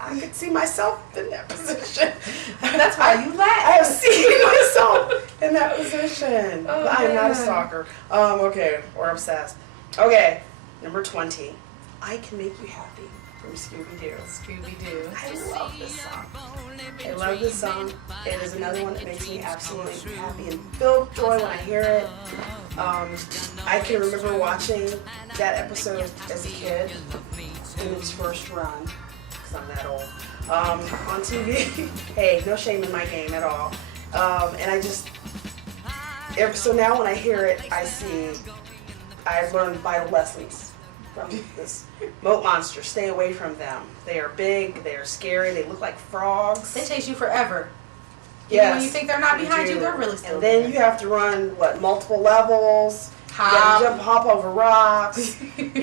I could see myself in that position. That's why you laugh. I have seen myself in that position. Oh, but I am not a man. stalker. Okay, or obsessed. Okay, number 20. I Can Make You Happy from Scooby-Doo. Scooby-Doo. I love this song. I love this song. It is another one that makes me absolutely happy and filled with joy when I hear it. I can remember watching that episode as a kid in its first run, because I'm that old, on TV. Hey, no shame in my game at all. And I just, so now when I hear it, I've learned vital lessons from this moat monster. Stay away from them. They are big, they are scary, they look like frogs. They chase you forever. Yes, Even when you think they're not behind do. you, they're really still And then there. you have to run, multiple levels. Hop. You gotta hop over rocks, and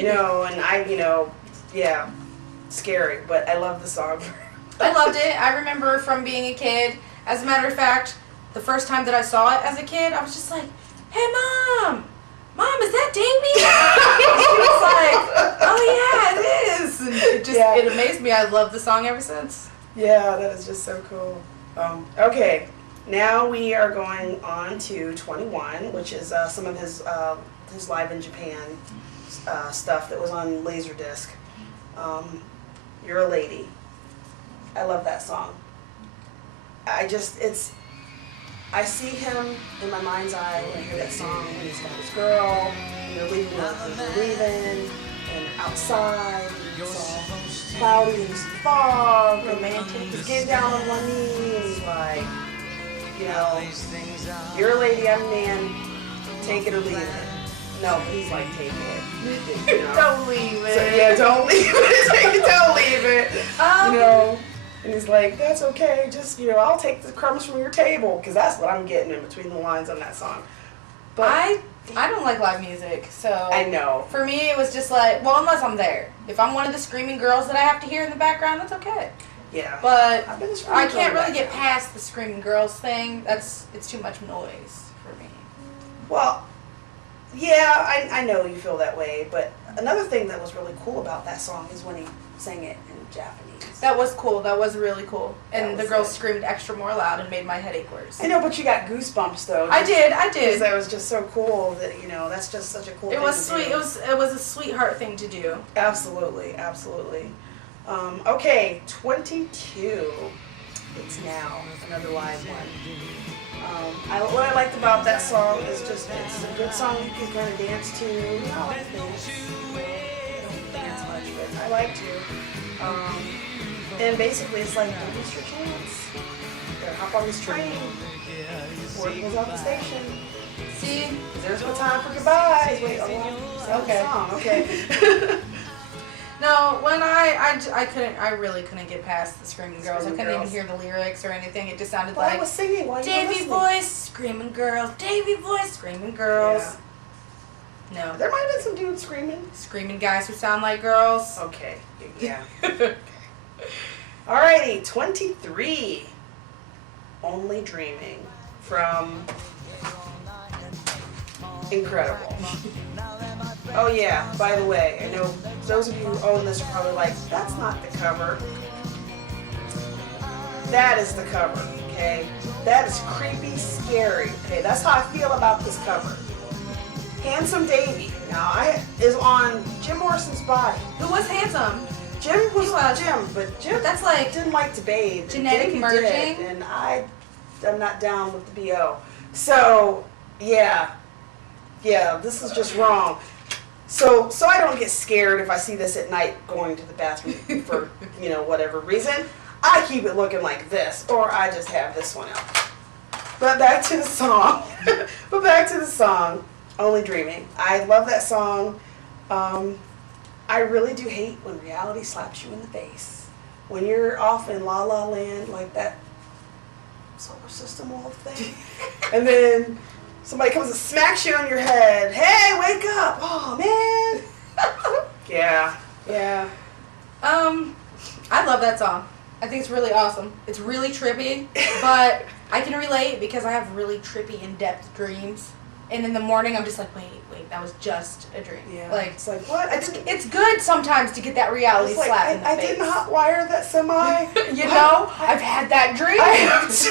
yeah, scary, but I love the song. I loved it. I remember from being a kid. As a matter of fact, the first time that I saw it as a kid, I was just like, "Hey, Mom! Mom, is that Davy?" She was like, "Oh, yeah, it is." And it amazed me. I love the song ever since. Yeah, that is just so cool. Okay, now we are going on to 21, which is some of his Live in Japan stuff that was on Laserdisc. You're a Lady. I love that song. I see him in my mind's eye when I hear that song, when he's got his girl, and they're leaving, and outside, it's all cloudy and there's fog, Romantic. He's getting down on one knee, and he's like, you're a lady, I'm a man, take it or leave it. No, but he's like, take it. Don't leave it. So, yeah, don't leave it. Don't leave it. And he's like, that's okay, just, I'll take the crumbs from your table, because that's what I'm getting in between the lines on that song. But I don't like live music, so I know. For me, it was just like, well, unless I'm there. If I'm one of the screaming girls that I have to hear in the background, that's okay. Yeah. But I've been a screaming I girl can't in the really get background. past the screaming girls thing. It's too much noise for me. Well, yeah, I know you feel that way, but another thing that was really cool about that song is when he sang it in Japanese. That was cool. That was really cool. That And the was girls it. screamed extra more loud and made my head ache worse. I know, but you got goosebumps though. I did. Because that was just so cool that, that's just such a cool thing It was to sweet. do. It was a sweetheart thing to do. Absolutely, absolutely. Okay, 22. It's Now, another live one. What I liked about that song is just it's a good song you can kind of dance to. I like to dance. I don't dance much, but I like to. And basically it's like, don't miss your chance. You gotta hop on this train before it pulls out the station. See? There's no time for goodbyes. Wait, okay. Okay. No, when I really couldn't get past the screaming girls. Screaming I couldn't girls. even hear the lyrics or anything. It just sounded Well, I like was singing while you were Davy listening. voice, screaming girls. Davy voice, screaming girls. No, There might have been some dudes screaming. screaming guys who sound like girls. Okay. Yeah. Alrighty, 23. Only Dreaming from Incredible. Oh yeah, by the way, I know those of you who own this are probably like, that's not the cover. That is the cover, okay? That is creepy, scary. Okay, that's how I feel about this cover. Handsome Davy is on Jim Morrison's body. Who was handsome? Jim was He was. Jim, but Jim That's like didn't like to bathe. genetic Davy merging. did, and I'm not down with the BO. So yeah, this is just wrong. So I don't get scared if I see this at night going to the bathroom for whatever reason. I keep it looking like this, or I just have this one out. But back to the song. Only Dreaming. I love that song. I really do hate when reality slaps you in the face. When you're off in La La Land, like that solar system wolf thing, and then somebody comes and smacks you on your head. Hey, wake up! Oh man. Yeah. I love that song. I think it's really awesome. It's really trippy, but I can relate because I have really trippy, in-depth dreams. and in the morning I'm just like, wait, that was just a dream. Yeah. Like, It's like, what? it's good sometimes to get that reality like, slap in the I face. didn't hotwire that semi. You know, I've had that dream. I have too.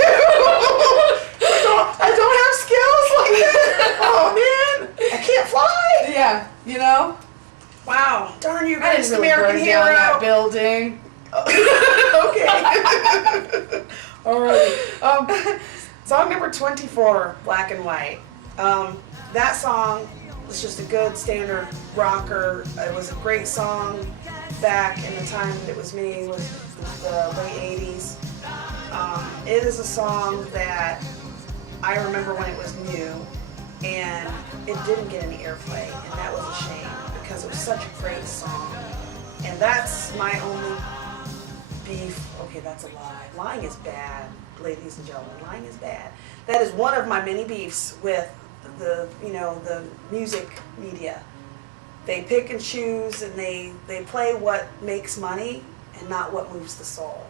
I don't have skills like that. Oh man, I can't fly. Yeah, you know. Wow, darn you, I didn't greatest really American burn hero. down that building. Okay. All right. Song number 24, Black and White. That song was just a good standard rocker. It was a great song back in the time that it was made, was the late 80s. It is a song that I remember when it was new, and it didn't get any airplay, and that was a shame because it was such a great song. And that's my only beef. Okay, that's a lie. Lying is bad, ladies and gentlemen. Lying is bad. That is one of my many beefs with the music media. They pick and choose, and they play what makes money and not what moves the soul.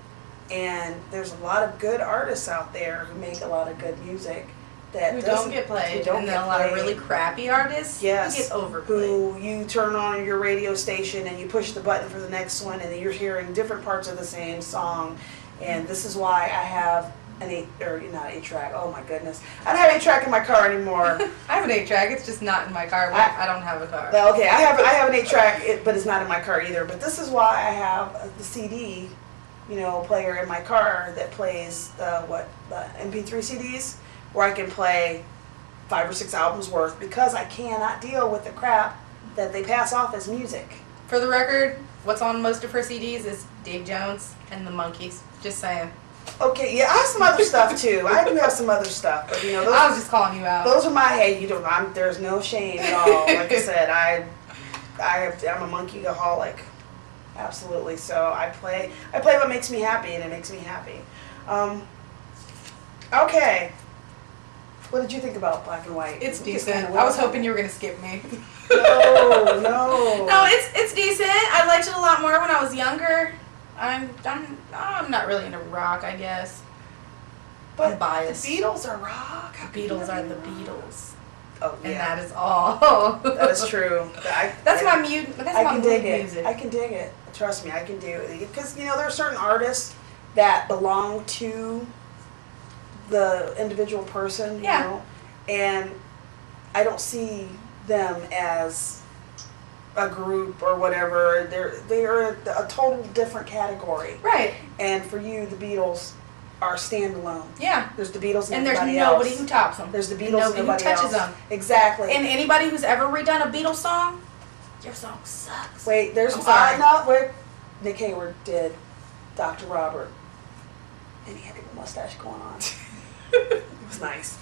And there's a lot of good artists out there who make a lot of good music that Who don't get played, and then a lot of really crappy artists Yes, who get overplayed. who you turn on your radio station and you push the button for the next one, and you're hearing different parts of the same song. And this is why I have an 8-track. Oh my goodness, I don't have 8-track in my car anymore. I have an 8-track. It's just not in my car. I don't have a car. Well, okay, I have an 8-track, but it's not in my car either. But this is why I have the CD, player in my car that plays the MP3 CDs, where I can play 5 or 6 albums worth, because I cannot deal with the crap that they pass off as music. For the record, what's on most of her CDs is Davy Jones and the Monkees. Just saying. Okay, yeah, I have some other stuff too. I do have some other stuff, but those, I was just calling you out. those are my, hey, there's no shame at all. Like I said, I'm a Monkee-aholic. Absolutely. So I play what makes me happy, and it makes me happy. Okay. What did you think about Black and White? It's We just decent. kinda I was went- hoping you were gonna skip me. No. No, it's decent. I liked it a lot more when I was younger. I'm not really into rock, I guess. But I'm biased. the Beatles are rock. The Beatles are the Beatles, Oh and yeah, that is all. that is true. That's I my mood. That's I my can mood dig it. music. I can dig it. Trust me, I can do it. Because there are certain artists that belong to the individual person, Yeah. and I don't see them as a group or whatever. They are a total different category. Right. And for you, the Beatles are standalone. Yeah. There's the Beatles and, And there's everybody nobody else. who tops them. There's the And Beatles and nobody who nobody touches else. them. Exactly. And anybody who's ever redone a Beatles song, your song sucks. Wait, there's I'm sorry. Nick Hayward did Dr. Robert, and he had a mustache going on. It was nice.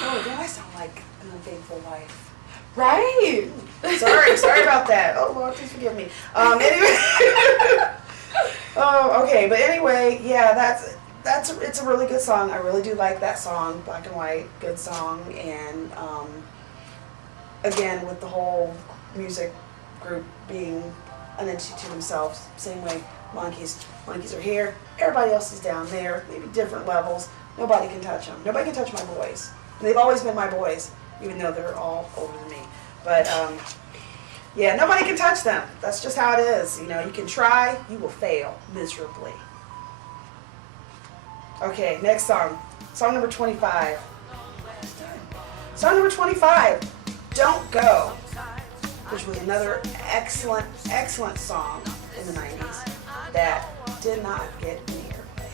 Oh, then I sound like an unfaithful wife. Right. Sorry about that. Oh Lord, please forgive me. Anyway. Oh, okay, but anyway, yeah, it's a really good song. I really do like that song, Black and White, good song, and again with the whole music group being an entity to themselves, same way Monkees are here, everybody else is down there, maybe different levels. Nobody can touch them. Nobody can touch my boys. They've always been my boys, even though they're all older than me. But yeah, nobody can touch them. That's just how it is. You can try, you will fail miserably. Okay, next song. Song number 25. Song number 25, Don't Go, which was another excellent, excellent song in the 90s that did not get any airplay.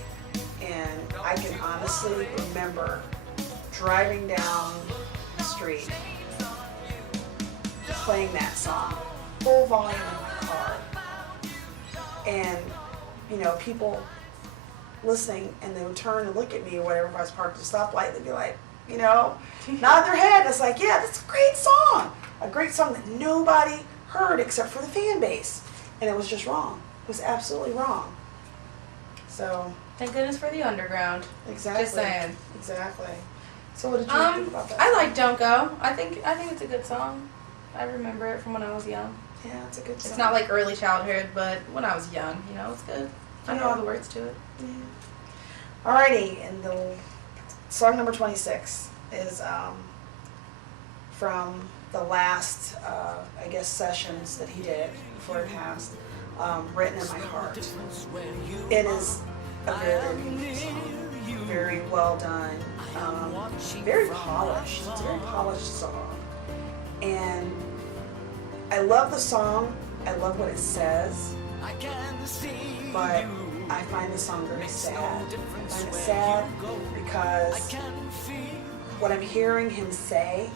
And I can honestly remember driving down the street playing that song, full volume in my car. And, people listening, and they would turn and look at me or whatever if I was parked at a stoplight, they'd be like, nod their head. It's like, yeah, that's a great song. A great song that nobody heard except for the fan base. And it was just wrong. It was absolutely wrong. So. Thank goodness for the underground. Exactly. Just saying. Exactly. So what did you think about that? I like Don't Go. I think it's a good song. I remember it from when I was young. Yeah, it's a good song. It's not like early childhood, but when I was young, it's good. I know all the words to it. Yeah. Alrighty, and the song number 26 is from the last, I guess, sessions that he did before he passed, Written in My Heart. It is a very, very beautiful song, very well done, very polished. It's a very polished song. And I love the song, I love what it says, but I find the song very sad. I find it sad because what I'm hearing him say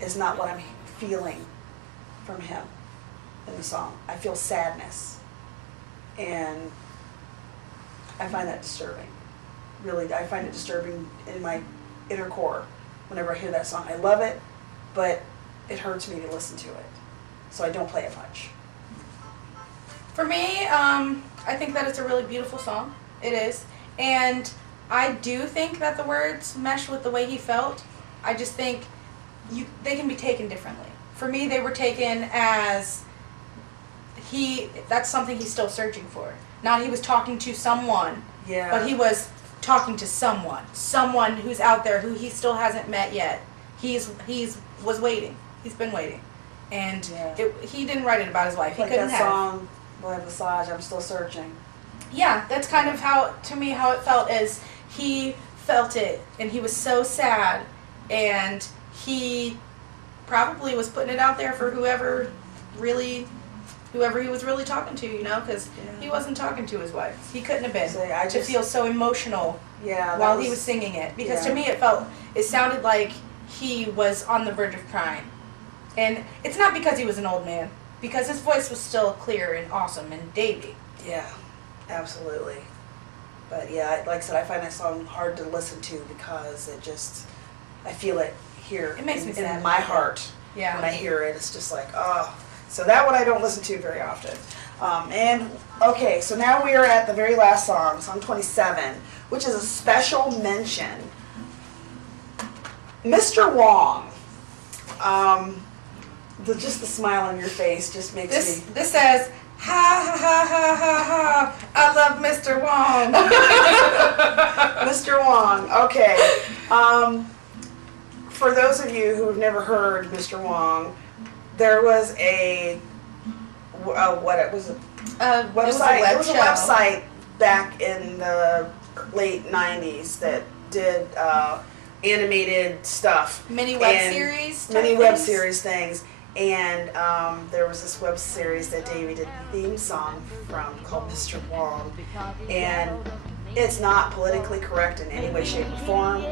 is not what I'm feeling from him in the song. I feel sadness, and I find that disturbing. Really, I find it disturbing in my inner core whenever I hear that song. I love it, but it hurts me to listen to it, so I don't play it much. For me, I think that it's a really beautiful song. It is. And I do think that the words mesh with the way he felt. I just think they can be taken differently. For me, they were taken as that's something he's still searching for. Not he was talking to someone, Yeah. but he was talking to someone who's out there who he still hasn't met yet. He's was waiting. He's been waiting. And Yeah. he didn't write it about his wife. He Like couldn't that have. song by Visage, I'm Still Searching. Yeah, that's kind of how it felt, as he felt it, and he was so sad, and he probably was putting it out there for whoever he was really talking to, because Yeah. he wasn't talking to his wife. He couldn't have been, So I to just feel so emotional yeah that while he was singing it, because to yeah. me it sounded like he was on the verge of crying. And it's not because he was an old man, because his voice was still clear and awesome and Davy. Yeah, absolutely. But yeah, like I said, I find that song hard to listen to because I feel it here It makes me sad. in my heart. Yeah. When I hear it, it's just like, oh. So that one I don't listen to very often. And okay, so now we are at the very last song, song 27, which is a special mention. Mr. Wong. Just the smile on your face just makes me. This says, ha ha ha ha ha ha, I love Mr. Wong. Mr. Wong, okay. For those of you who have never heard Mr. Wong, there was a website. It It was a website back in the late '90s that did animated stuff, Mini web and series. type mini web things. series things. And there was this web series that Davey did the theme song from called Mr. Wong. And it's not politically correct in any way, shape, or form.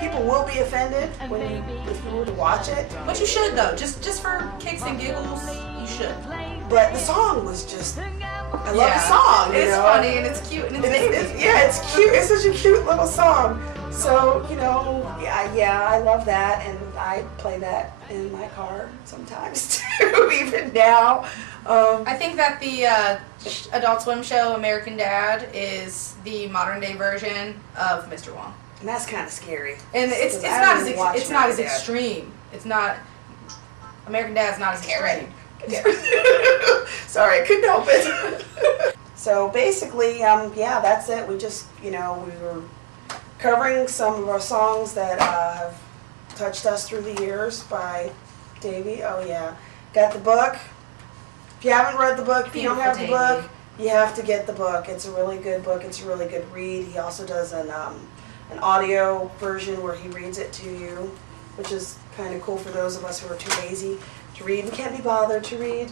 People will be offended if you were to watch it. But you should though, just for kicks and giggles, you should. But the song was just, I love the song. It's funny and it's cute and it's Davy. It's cute. It's such a cute little song. So, yeah, I love that, and I play that in my car sometimes too, even now. I think that the Adult Swim show American Dad is the modern day version of Mr. Wong, And that's kind of scary. and it's 'Cause not I as didn't watch it's not as American Dad. extreme. It's not American Dad's not as extreme. Sorry, I couldn't help it. So basically, yeah, that's it. We just, we were covering some of our songs that have touched us through the years by Davy. Oh yeah, got the book. If you haven't read the book, if you don't have the Beautiful book, you have to get the book. It's a really good book. It's a really good read. He also does an audio version where he reads it to you, which is kind of cool for those of us who are too lazy to read and can't be bothered to read.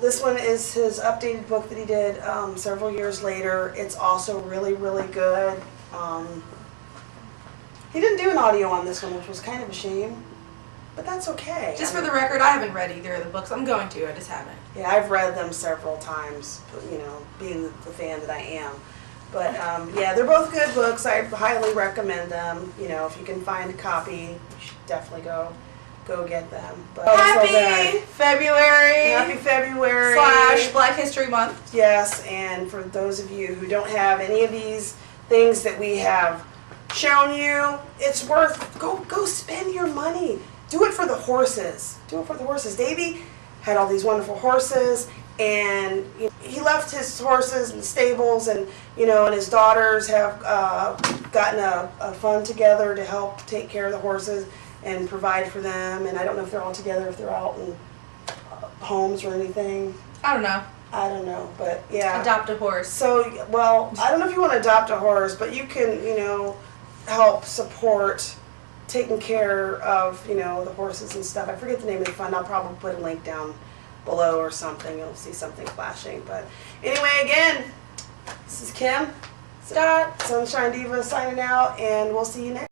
This one is his updated book that he did several years later. It's also really, really good. He didn't do an audio on this one, which was kind of a shame, but that's okay. Just for the record, I haven't read either of the books. I'm going to. I just haven't. Yeah, I've read them several times, being the fan that I am. But yeah, they're both good books. I highly recommend them. If you can find a copy, you should definitely go get them. But Happy February. Happy February / Black History Month. Yes, and for those of you who don't have any of these things that we have shown you, it's worth, go spend your money. Do it for the horses. Do it for the horses. Davy had all these wonderful horses, and he left his horses in the stables, and and his daughters have gotten a fund together to help take care of the horses, and provide for them. And I don't know if they're all together, if they're out in homes or anything. I don't know. I don't know, but yeah. Adopt a horse. So, well, I don't know if you want to adopt a horse, but you can, help support taking care of, the horses and stuff. I forget the name of the fund. I'll probably put a link down below or something. You'll see something flashing. But anyway, again, this is Kim, Dot. Sunshine Diva signing out, and we'll see you next